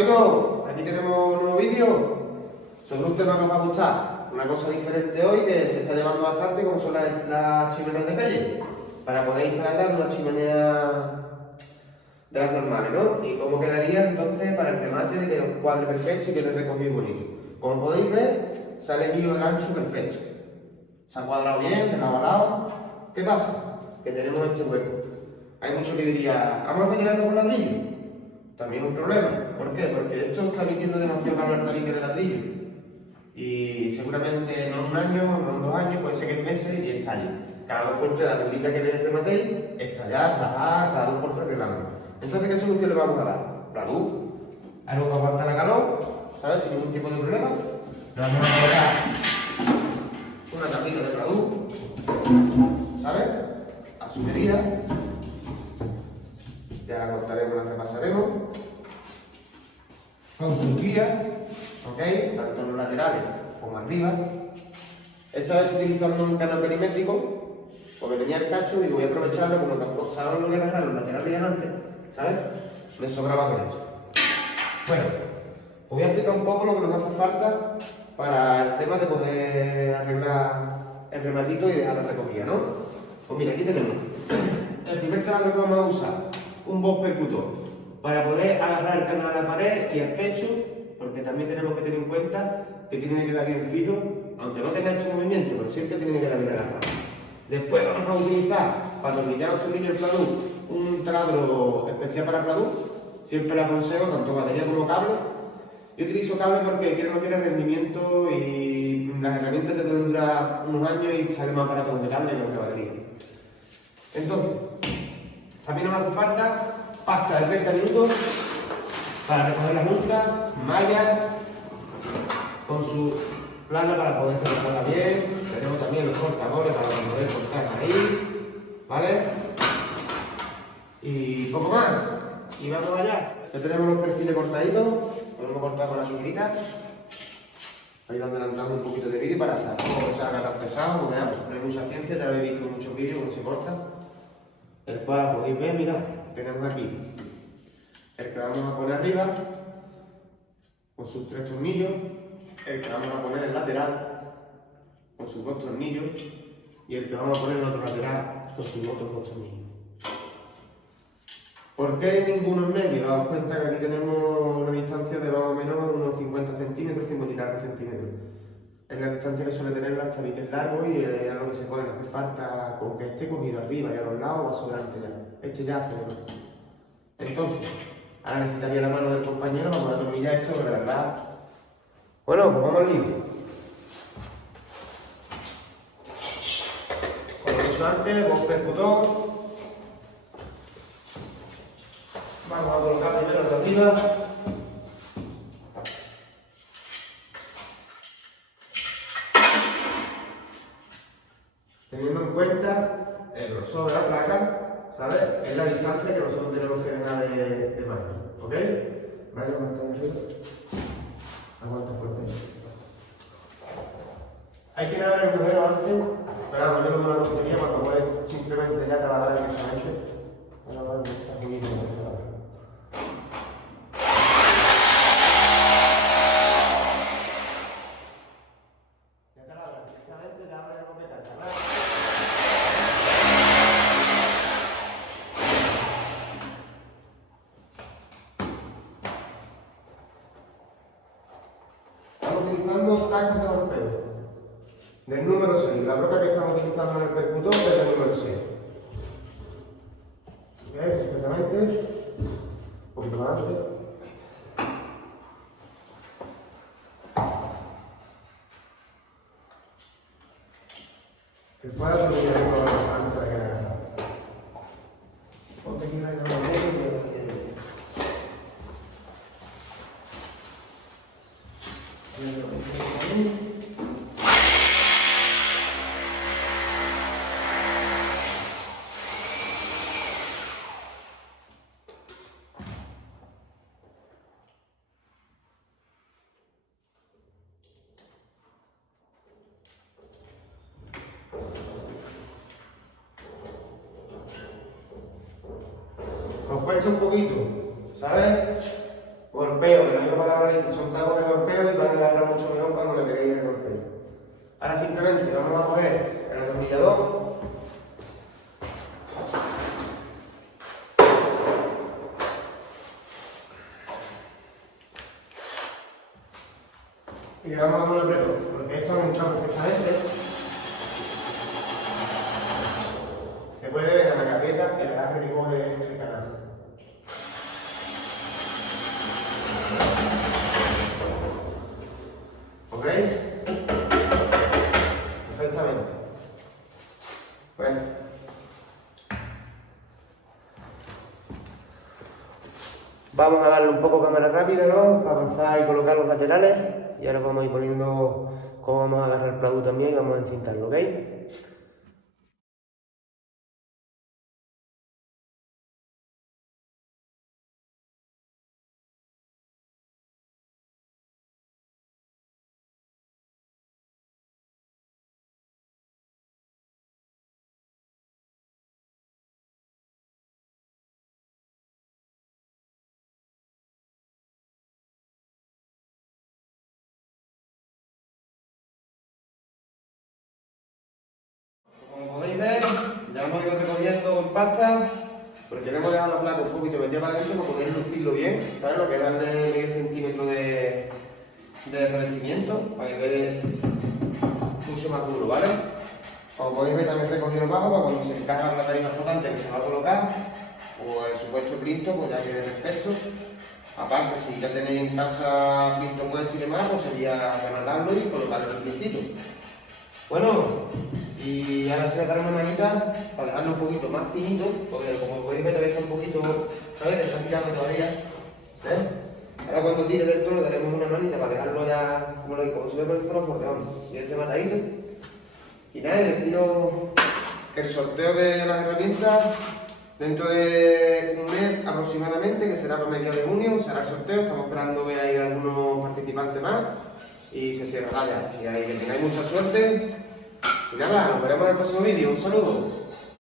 Aquí tenemos un nuevo vídeo sobre un tema que os va a gustar, una cosa diferente hoy que se está llevando bastante, como son las chimeneas de pelle, para poder instalar una chimenea de las normales, ¿no? Y cómo quedaría entonces para el remate de que os cuadre perfecto y quede recogido bonito. Como podéis ver, se ha elegido el ancho perfecto, se ha cuadrado bien de lado a lado. ¿Qué pasa? Que tenemos este hueco. Hay muchos que dirían, ¿vamos a rellenarlo con ladrillo? También es un problema. ¿Por qué? Porque esto está emitiendo demasiado calor al tabique de ladrillo. Y seguramente no en un año, no en 2 años, puede ser que en meses y estalle. Cada 2 por 3 la perlita que le rematéis, estallar, rajar, cada 2 por 3 arreglando. Entonces, ¿qué solución le vamos a dar? Pladú, algo que aguanta la calor, ¿sabes? Sin ningún tipo de problema. Le vamos a colocar una tapita de pladú, ¿sabes? A su medida. Ya la cortaremos, la repasaremos. Con sus guías, ¿ok? Tanto en los laterales como arriba. Esta vez estoy utilizando un canal perimétrico porque tenía el cacho y voy a aprovecharlo como tampoco sabes lo que agarrar los laterales y adelante, ¿sabes? Me sobraba con esto. Bueno, os voy a explicar un poco lo que nos hace falta para el tema de poder arreglar el rematito y dejar la recogida, ¿no? Pues mira, aquí tenemos el primer taladro que vamos a usar, un box percutor, para poder agarrar el canal a la pared y al techo, porque también tenemos que tener en cuenta que tiene que quedar bien fijo, aunque no tenga hecho movimiento, pero siempre tiene que quedar bien agarrado. Después vamos a utilizar para atornillar los tornillos del pladú un taladro especial para pladú. Siempre le aconsejo tanto batería como cable. Yo utilizo cable porque quiero no quiero rendimiento y las herramientas te pueden durar unos años y sale más barato con el cable que con la batería. Entonces, también nos hace falta pasta de 30 minutos para recoger la multa, malla con su plana para poder colocarla bien. Tenemos también los cortadores para poder cortar ahí, ¿vale? Y poco más. Y vamos allá. Ya tenemos los perfiles cortaditos, podemos cortar con la tijerita. Ahí van adelantando un poquito de vídeo para que tampoco se haga tan pesado, porque no hay mucha ciencia, ya habéis visto muchos vídeos cómo se corta. El cual podéis ver, mirad, tenemos aquí el que vamos a poner arriba con sus 3 tornillos, el que vamos a poner en lateral con sus 2 tornillos y el que vamos a poner en otro lateral con sus otros 2 tornillos. ¿Por qué ninguno en medio? Daos cuenta que aquí tenemos una distancia de más o menos unos 50 centímetros, 50 y largos centímetros. Es la distancia que suele tener los tabiques largos y es lo que se pone, no hace falta con que esté cogido arriba y a los lados o a su delante ya. Este ya hace menos. Entonces, ahora necesitaría la mano del compañero, vamos a atornillar esto, porque de verdad. Bueno, pues vamos al lío. Como he dicho antes, box percutor. Vamos a colocar primero de arriba. Teniendo en cuenta el grosor de la placa, ¿sabes? Es la distancia que nosotros tenemos que dejar de mano, ¿ok? Vale, aguanta arriba. Aguanta fuerte. Hay que dar el agujero antes, pero no le la tontería cuando puedes simplemente ya trabajar directamente. Ahora va a estar muy bien. Ya te la abres directamente, ya abres la competencia, ¿vale? Estamos utilizando tacos de golpeo del número 6. La broca que estamos utilizando en el percutor es del número 6. ¿Ves? Perfectamente. Un poquito más adelante. Que pueda terminar antes de que haga. Ponte aquí una de la nos cuesta un poquito, ¿sabes? Por golpeo, que la misma palabra dice, son tacos de golpeo y van a agarrar mucho mejor cuando le peguéis el golpeo. Ahora simplemente vamos a coger el atornillador y le vamos a dar un apretón, porque esto ha entrado perfectamente. Se puede ver en la carpeta el agarre que coge el canal. ¿Ok? Perfectamente. Bueno. Vamos a darle un poco cámara rápida, ¿no? Para avanzar y colocar los laterales. Y ahora vamos a ir poniendo cómo vamos a agarrar el plato también y vamos a encintarlo, ¿ok? Como podéis ver, ya hemos ido recogiendo con pasta, porque le hemos dejado la placa un poquito metida para adentro para poder lucirlo bien, ¿sabes? Lo que es darle medio centímetro de revestimiento para que quede mucho más duro, ¿vale? Como podéis ver, también recogido bajo para cuando se encaja la tarima flotante que se va a colocar, o el supuesto plinto, pues ya quede perfecto. Aparte, si ya tenéis en casa plinto puesto y demás, pues sería rematarlo y colocarle su plintito. Bueno, y ahora se le dará una manita para dejarlo un poquito más finito, porque como podéis ver todavía está un poquito, ¿sabes? Está tirando todavía, ¿ves? Ahora cuando tire del toro le daremos una manita para dejarlo ya, como se ve por el fondo, por debajo, bien rematadito. Y nada, deciros que el sorteo de las herramientas dentro de un mes aproximadamente, que será para mediados de junio, será el sorteo, estamos esperando que haya algunos participantes más y se cierrará ya. Y ahí que tengáis mucha suerte. Y nada, nos veremos en el próximo vídeo. Un saludo.